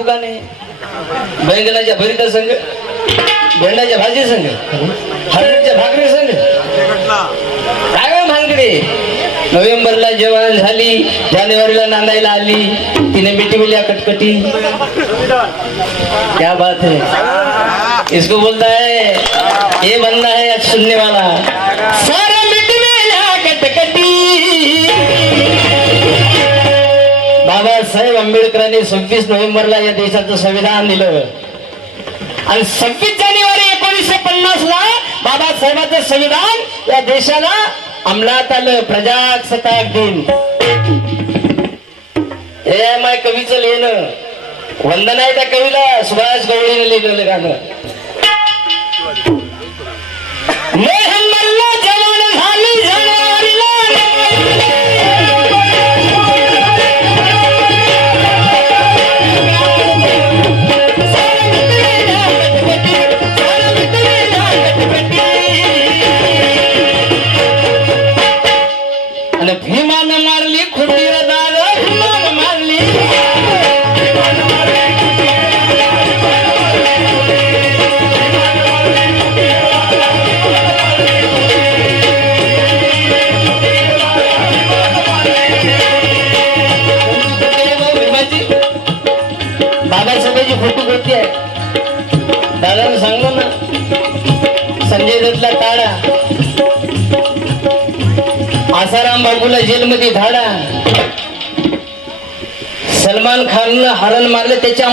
फुगाने बैंगनाच्या भरीता संघ भेंडाच्या भाजी संघ हरभऱ्याच्या भाकरी संघ काय भानगडे नोव्हेंबरला जवान झाली जानेवारीला नांदायला आली तिने मिठी मिल्या कटकटी क्या बात है इसको बोलता है ये बंदा है सुनने वाला सारा मिठी मिल्या कटकटी बाबासाहेब आंबेडकरांनी 26 नोव्हेंबरला या देशाचं संविधान दिलं आणि 26 जानेवारी 1950 ला बाबासाहेबांचं संविधान या देशाला अंमलात आलं प्रजासत्ताक दिन हे माय कवीचं लिहिणं वंदना आहे त्या कवीला सुभाष गवळीने लिहिलेलं गाणं भीमान मारली खुर्डीवर दादा भीमान मारली बाबासाहेबांची फोटो होती आहे दादाने सांगलं ना संजय दत्तला टाळा आसाराम बाबूला जेलमध्ये धाडा सलमान खाननं हरण मारलं त्याच्या